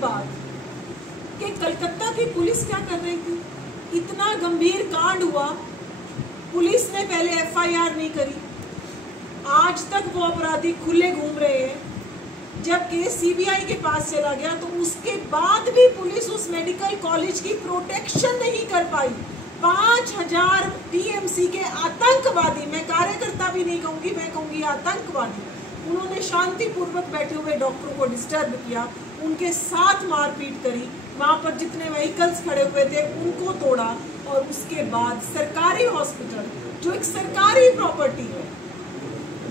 बाद कि कलकत्ता की पुलिस क्या कर रही थी। इतना गंभीर कांड हुआ, पुलिस ने पहले एफआईआर नहीं करी, आज तक वो अपराधी खुले घूम रहे हैं। जब केस सीबीआई के पास चला गया तो उसके बाद भी पुलिस उस मेडिकल कॉलेज की प्रोटेक्शन नहीं कर पाई। 5000 टीएमसी के आतंकवादी, मैं कार्यकर्ता भी नहीं कहूंगी, मैं कहूंगी आतंकवादी, उन्होंने शांतिपूर्वक बैठे हुए डॉक्टरों को डिस्टर्ब किया, उनके साथ मारपीट करी, वहां पर जितने व्हीकल्स खड़े हुए थे उनको तोड़ा, और उसके बाद सरकारी हॉस्पिटल जो एक सरकारी प्रॉपर्टी है,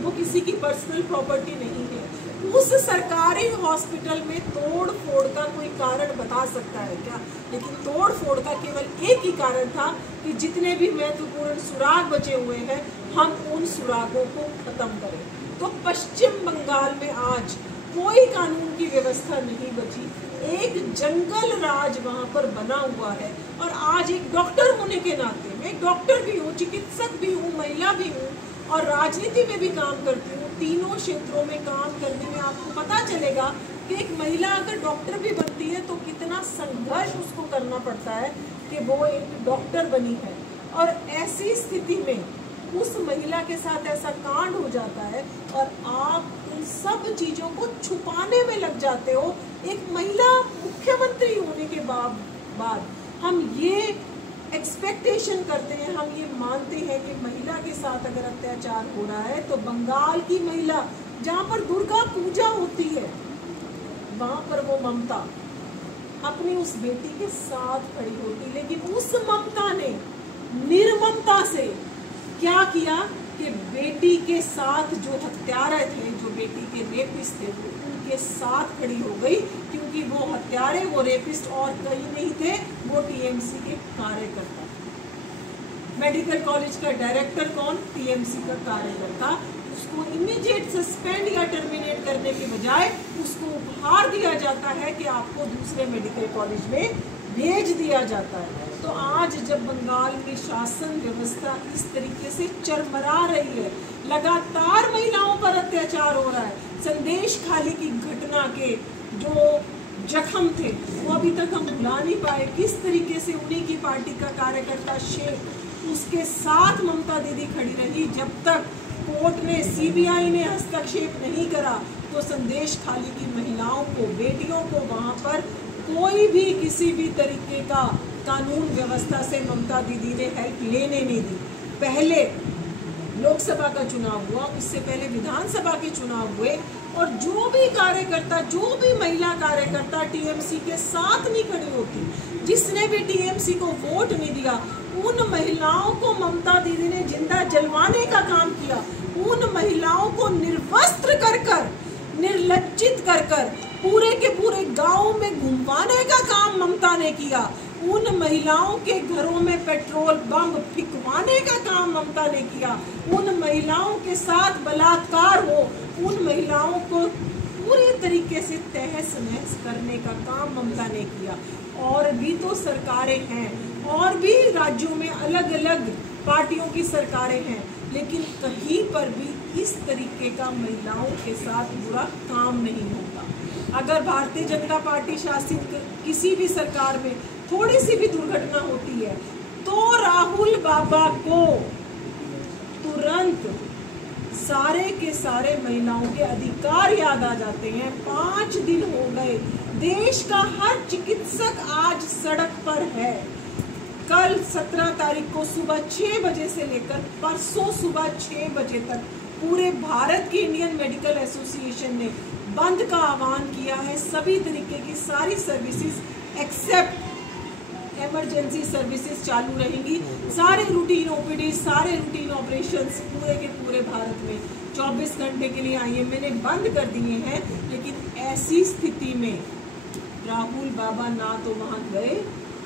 वो किसी की पर्सनल प्रॉपर्टी नहीं है, उस सरकारी हॉस्पिटल में तोड़ फोड़ का कोई कारण बता सकता है क्या? लेकिन तोड़ फोड़ का केवल एक ही कारण था कि जितने भी महत्वपूर्ण सुराग बचे हुए हैं हम उन सुरागों को खत्म करें। तो पश्चिम बंगाल में आज कोई कानून की व्यवस्था नहीं बची, एक जंगल राज वहां पर बना हुआ है। और आज एक डॉक्टर होने के नाते, मैं एक डॉक्टर भी हूँ, चिकित्सक भी हूँ, महिला भी हूँ और राजनीति में भी काम करती हूँ, तीनों क्षेत्रों में काम करने में आपको पता चलेगा कि एक महिला अगर डॉक्टर भी बनती है तो कितना संघर्ष उसको करना पड़ता है कि वो एक डॉक्टर बनी है। और ऐसी स्थिति में उस महिला के साथ ऐसा कांड हो जाता है और आप उन सब चीजों को छुपाने में लग जाते हो। एक महिला मुख्यमंत्री होने के बाद हम ये एक्सपेक्टेशन करते हैं, हम ये मानते हैं कि महिला के साथ अगर अत्याचार हो रहा है तो बंगाल की महिला जहाँ पर दुर्गा पूजा होती है वहां पर वो ममता अपनी उस बेटी के साथ खड़ी होती, लेकिन उस ममता ने निर्ममता से क्या किया कि बेटी के साथ जो हत्यारे थे, जो बेटी के रेपिस्ट थे, उनके साथ खड़ी हो गई, क्योंकि वो हत्यारे, वो रेपिस्ट और कहीं नहीं थे, वो टीएमसी के कार्यकर्ता। मेडिकल कॉलेज का डायरेक्टर कौन? टीएमसी का कार्यकर्ता। उसको इमीडिएट सस्पेंड या टर्मिनेट करने के बजाय उसको उपहार दिया जाता है कि आपको दूसरे मेडिकल कॉलेज में भेज दिया जाता है। तो आज जब बंगाल की शासन व्यवस्था इस तरीके से चरमरा रही है, लगातार महिलाओं पर अत्याचार हो रहा है, संदेश खाली की घटना के जो जख्म थे वो अभी तक हम भुला नहीं पाए। किस तरीके से उन्हीं की पार्टी का कार्यकर्ता शेख, उसके साथ ममता दीदी खड़ी रही। जब तक कोर्ट ने, सीबीआई ने हस्तक्षेप नहीं करा तो संदेश खाली की महिलाओं को, बेटियों को वहां पर कोई भी किसी भी तरीके का कानून व्यवस्था से ममता दीदी ने हेल्प लेने नहीं दी। पहले लोकसभा का चुनाव हुआ, उससे पहले विधानसभा के चुनाव हुए, और जो भी कार्यकर्ता, जो भी महिला कार्यकर्ता टीएमसी के साथ नहीं खड़ी होती, जिसने भी टीएमसी को वोट नहीं दिया, उन महिलाओं को ममता दीदी ने जिंदा जलवाने का काम किया। उन महिलाओं को निर्वस्त्र कर कर, निर्लज्जित कर कर पूरे के पूरे गांव में घुमाने का काम ममता ने किया। उन महिलाओं के घरों में पेट्रोल बम फिकवाने का काम ममता ने किया। उन महिलाओं के साथ बलात्कार हो, उन महिलाओं को पूरी तरीके से तहस नहस करने का काम ममता ने किया। और भी तो सरकारें हैं, और भी राज्यों में अलग अलग पार्टियों की सरकारें हैं, लेकिन कहीं पर भी इस तरीके का महिलाओं के साथ बुरा काम नहीं होता। अगर भारतीय जनता पार्टी शासित किसी भी सरकार में थोड़ी सी भी दुर्घटना होती है तो राहुल बाबा को तुरंत सारे के सारे महिलाओं के अधिकार याद आ जाते हैं। 5 दिन हो गए, देश का हर चिकित्सक आज सड़क पर है। कल 17 तारीख को सुबह 6 बजे से लेकर परसों सुबह 6 बजे तक पूरे भारत की इंडियन मेडिकल एसोसिएशन ने बंद का आह्वान किया है। सभी तरीके की सारी सर्विसेज एक्सेप्ट इमरजेंसी सर्विसेज चालू रहेंगी। सारे रूटीन ओपीडी, सारे रूटीन ऑपरेशंस पूरे के पूरे भारत में 24 घंटे के लिए आईएमए ने बंद कर दिए हैं। लेकिन ऐसी स्थिति में राहुल बाबा ना तो वहां गए,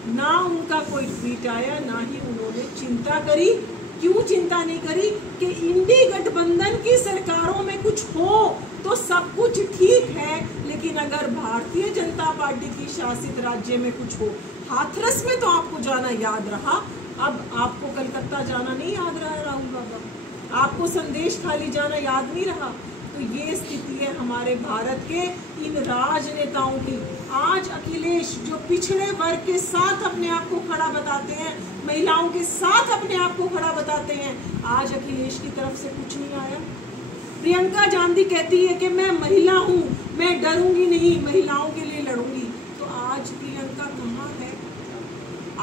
ना उनका कोई ट्वीट आया, ना ही उन्होंने चिंता करी। क्यों चिंता नहीं करी कि इंडी गठबंधन की सरकारों में कुछ हो तो सब कुछ ठीक है, लेकिन अगर भारतीय जनता पार्टी की शासित राज्य में कुछ हो, हाथरस में तो आपको जाना याद रहा, अब आपको कलकत्ता जाना नहीं याद रहा है राहुल बाबा, आपको संदेश खाली जाना याद नहीं रहा। तो ये स्थिति है हमारे भारत के इन राजनेताओं की। आज अखिलेश जो पिछड़े वर्ग के साथ अपने आप को खड़ा बताते हैं, महिलाओं के साथ अपने आप को खड़ा बताते हैं, आज अखिलेश की तरफ से कुछ नहीं आया। प्रियंका गांधी कहती है कि मैं महिला हूँ, मैं डरूंगी नहीं, महिलाओं के लिए लड़ूंगी। तो आज प्रियंका कहाँ है?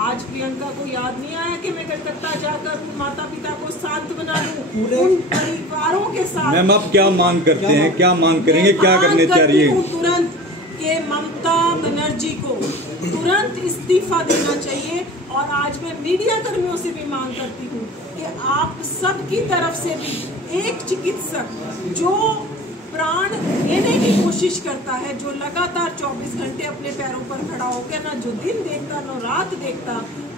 आज प्रियंका को याद नहीं आया कि मैं कलकत्ता जाकर उन माता पिता को शांत बना दूं, उन परिवारों के साथ। मैम आप क्या मांग करते हैं, क्या मांग करेंगे, क्या करने चाहिए? तुरंत ये ममता बनर्जी को तुरंत इस्तीफा देना चाहिए। और आज मैं मीडिया कर्मियों से भी मांग करती हूँ कि आप सबकी तरफ से भी एक चिकित्सक जो प्राण लेने की कोशिश करता है, जो लगातार 24 घंटे अपने पैरों पर खड़ा होकर ना जो दिन देखता ना रात देखता,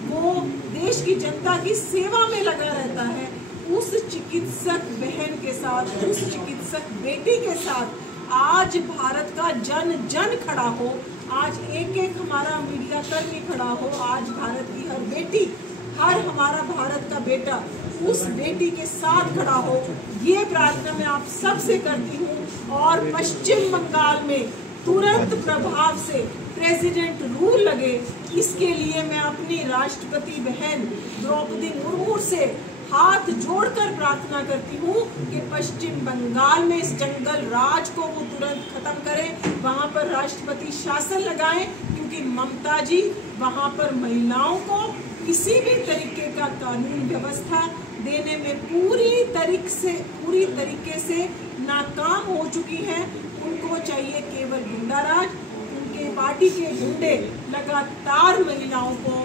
वो देश की जनता की सेवा में लगा रहता है, उस चिकित्सक बहन के साथ, उस चिकित्सक बेटी के साथ आज भारत का जन जन खड़ा हो, आज एक एक हमारा मीडिया कर्मी खड़ा हो, आज भारत की हर बेटी, हर हमारा भारत का बेटा उस बेटी के साथ खड़ा हो, ये प्रार्थना मैं आप सबसे करती हूँ। और पश्चिम बंगाल में तुरंत प्रभाव से प्रेसिडेंट रूल लगे, इसके लिए मैं अपनी राष्ट्रपति बहन द्रौपदी मुर्मू से हाथ जोड़कर प्रार्थना करती हूँ कि पश्चिम बंगाल में इस जंगल राज को वो तुरंत खत्म करें, वहाँ पर राष्ट्रपति शासन लगाएं, क्योंकि ममता जी वहाँ पर महिलाओं को किसी भी तरीके का कानून व्यवस्था देने में पूरी तरीके से नाकाम हो चुकी हैं। उनको चाहिए केवल गुंडाराज। उनके पार्टी के गुंडे लगातार महिलाओं को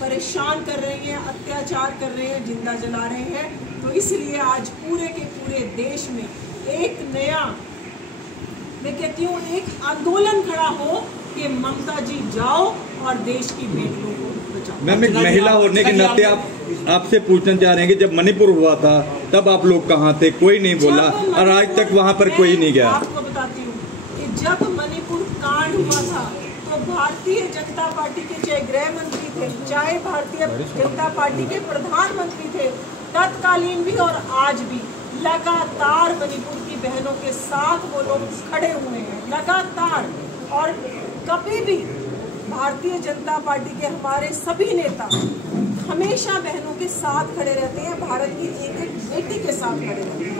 परेशान कर रहे हैं, अत्याचार कर रहे हैं, जिंदा जला रहे हैं। तो इसलिए आज पूरे के पूरे देश में एक नया, मैं कहती हूँ, एक आंदोलन खड़ा हो कि ममता जी जाओ और देश की बेटियों को बचाओ। मैम एक महिला होने के नाते आपसे पूछना चाह रहे हैं कि जब मणिपुर हुआ था तब आप लोग कहाँ थे? कोई नहीं बोला और आज तक वहाँ पर कोई नहीं गया। आपको बताती हूँ कि जब मणिपुर कांड हुआ था तो भारतीय जनता पार्टी के चाहे गृह मंत्री थे, चाहे भारतीय जनता पार्टी के प्रधानमंत्री थे, तत्कालीन भी और आज भी लगातार मणिपुर की बहनों के साथ वो लोग खड़े हुए हैं, लगातार। और कभी भी भारतीय जनता पार्टी के हमारे सभी नेता हमेशा बहनों के साथ खड़े रहते हैं, भारत की एक एक बेटी के साथ खड़े रहते हैं।